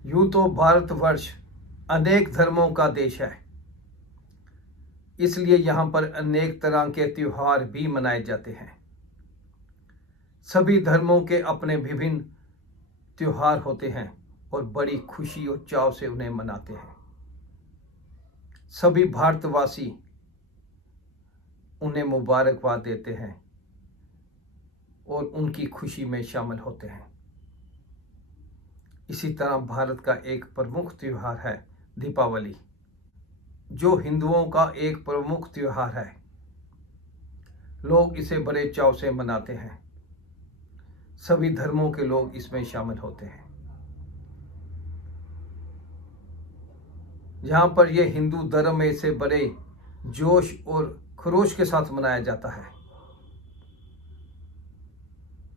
यूं तो भारतवर्ष अनेक धर्मों का देश है, इसलिए यहाँ पर अनेक तरह के त्योहार भी मनाए जाते हैं। सभी धर्मों के अपने विभिन्न त्योहार होते हैं और बड़ी खुशी और चाव से उन्हें मनाते हैं। सभी भारतवासी उन्हें मुबारकबाद देते हैं और उनकी खुशी में शामिल होते हैं। इसी तरह भारत का एक प्रमुख त्योहार है दीपावली, जो हिंदुओं का एक प्रमुख त्योहार है। लोग इसे बड़े चाव से मनाते हैं। सभी धर्मों के लोग इसमें शामिल होते हैं। यहाँ पर यह हिंदू धर्म में इसे बड़े जोश और खरोश के साथ मनाया जाता है।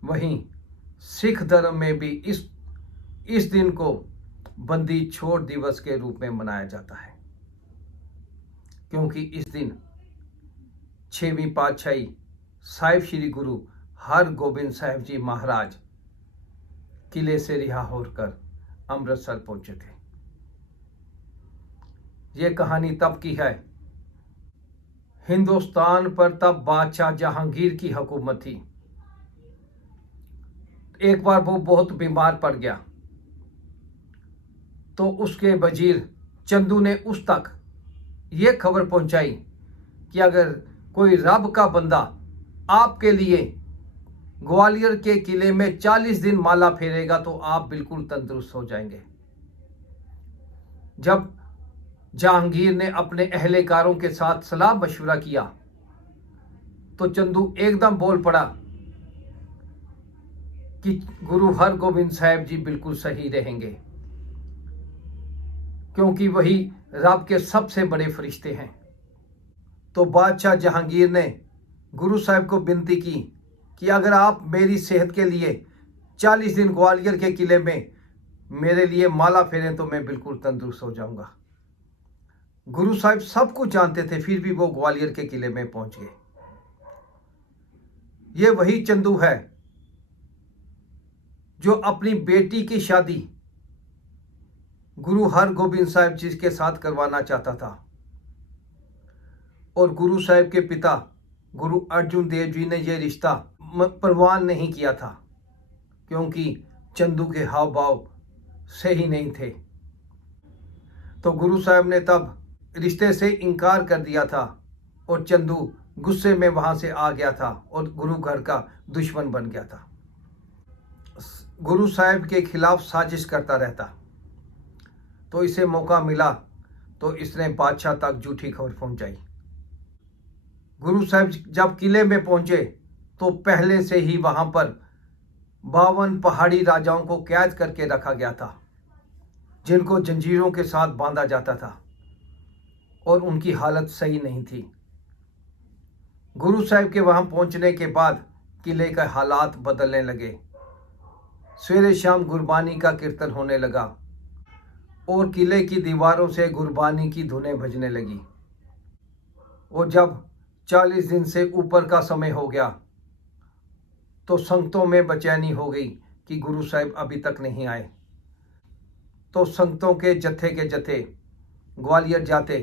वहीं सिख धर्म में भी इस दिन को बंदी छोड़ दिवस के रूप में मनाया जाता है, क्योंकि इस दिन 6वीं पातशाही साहिब श्री गुरु हरगोबिंद साहिब जी महाराज किले से रिहा होकर अमृतसर पहुंचे थे। ये कहानी तब की है, हिंदुस्तान पर तब बादशाह जहांगीर की हुकूमत थी। एक बार वो बहुत बीमार पड़ गया, तो उसके वजीर चंदू ने उस तक ये खबर पहुंचाई कि अगर कोई रब का बंदा आपके लिए ग्वालियर के किले में 40 दिन माला फेरेगा तो आप बिल्कुल तंदुरुस्त हो जाएंगे। जब जहांगीर ने अपने अहलेकारों के साथ सलाह मशवरा किया तो चंदू एकदम बोल पड़ा कि गुरु हरगोबिंद साहिब जी बिल्कुल सही रहेंगे, क्योंकि वही रब के सबसे बड़े फरिश्ते हैं। तो बादशाह जहांगीर ने गुरु साहिब को विनती की कि अगर आप मेरी सेहत के लिए 40 दिन ग्वालियर के किले में मेरे लिए माला फेरें तो मैं बिल्कुल तंदुरुस्त हो जाऊंगा। गुरु साहिब सब कुछ जानते थे, फिर भी वो ग्वालियर के किले में पहुंच गए। ये वही चंदू है जो अपनी बेटी की शादी गुरु हरगोबिंद साहिब जी के साथ करवाना चाहता था, और गुरु साहिब के पिता गुरु अर्जुन देव जी ने यह रिश्ता प्रवान नहीं किया था, क्योंकि चंदू के हाव भाव सही नहीं थे। तो गुरु साहिब ने तब रिश्ते से इनकार कर दिया था और चंदू गुस्से में वहां से आ गया था और गुरु घर का दुश्मन बन गया था। गुरु साहिब के खिलाफ साजिश करता रहता। तो इसे मौका मिला तो इसने बादशाह तक झूठी खबर पहुंचाई। गुरु साहिब जब किले में पहुंचे तो पहले से ही वहां पर 52 पहाड़ी राजाओं को कैद करके रखा गया था, जिनको जंजीरों के साथ बांधा जाता था, और उनकी हालत सही नहीं थी। गुरु साहिब के वहां पहुंचने के बाद किले के हालात बदलने लगे। सवेरे शाम गुरबानी का कीर्तन होने लगा और किले की दीवारों से गुरबानी की धुनें बजने लगी। और जब 40 दिन से ऊपर का समय हो गया तो संगतों में बेचैनी हो गई कि गुरु साहिब अभी तक नहीं आए। तो संगतों के जत्थे ग्वालियर जाते,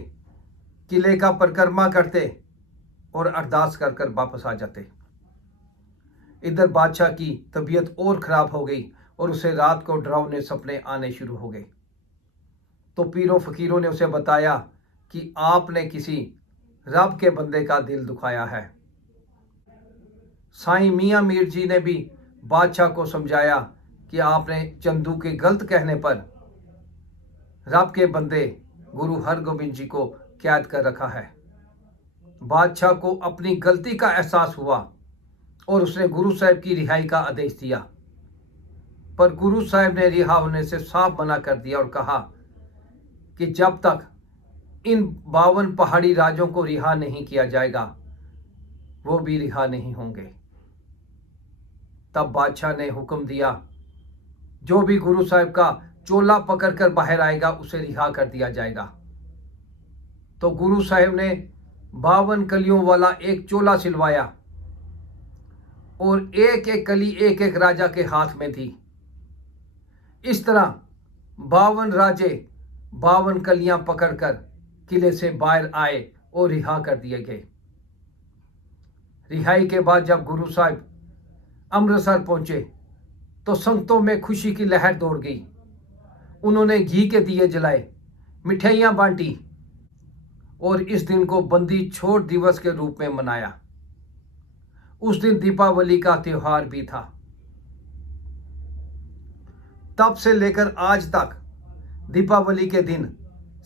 किले का परिक्रमा करते और अरदास कर कर वापस आ जाते। इधर बादशाह की तबीयत और खराब हो गई और उसे रात को डरावने सपने आने शुरू हो गए। तो पीरों फकीरों ने उसे बताया कि आपने किसी रब के बंदे का दिल दुखाया है। साईं मियां मीर जी ने भी बादशाह को समझाया कि आपने चंदू के गलत कहने पर रब के बंदे गुरु हरगोबिंद जी को कैद कर रखा है। बादशाह को अपनी गलती का एहसास हुआ और उसने गुरु साहिब की रिहाई का आदेश दिया, पर गुरु साहिब ने रिहा होने से साफ मना कर दिया और कहा कि जब तक इन 52 पहाड़ी राजों को रिहा नहीं किया जाएगा वो भी रिहा नहीं होंगे। तब बादशाह ने हुक्म दिया, जो भी गुरु साहिब का चोला पकड़कर बाहर आएगा उसे रिहा कर दिया जाएगा। तो गुरु साहिब ने 52 कलियों वाला एक चोला सिलवाया और एक एक कली एक एक राजा के हाथ में थी। इस तरह 52 राजे 52 कलियां पकड़कर किले से बाहर आए और रिहा कर दिए गए। रिहाई के बाद जब गुरु साहिब अमृतसर पहुंचे तो संगतों में खुशी की लहर दौड़ गई। उन्होंने घी के दिए जलाए, मिठाइयां बांटी और इस दिन को बंदी छोड़ दिवस के रूप में मनाया। उस दिन दीपावली का त्योहार भी था। तब से लेकर आज तक दीपावली के दिन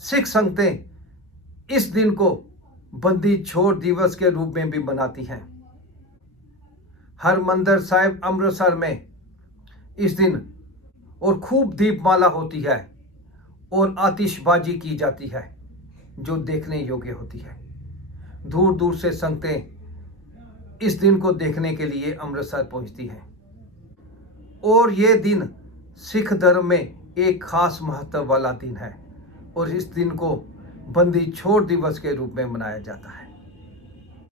सिख संगतें इस दिन को बंदी छोड़ दिवस के रूप में भी मनाती हैं। हरमंदिर साहिब अमृतसर में इस दिन और खूब दीपमाला होती है और आतिशबाजी की जाती है जो देखने योग्य होती है। दूर दूर से संगतें इस दिन को देखने के लिए अमृतसर पहुंचती हैं और ये दिन सिख धर्म में एक खास महत्व वाला दिन है और इस दिन को बंदी छोड़ दिवस के रूप में मनाया जाता है।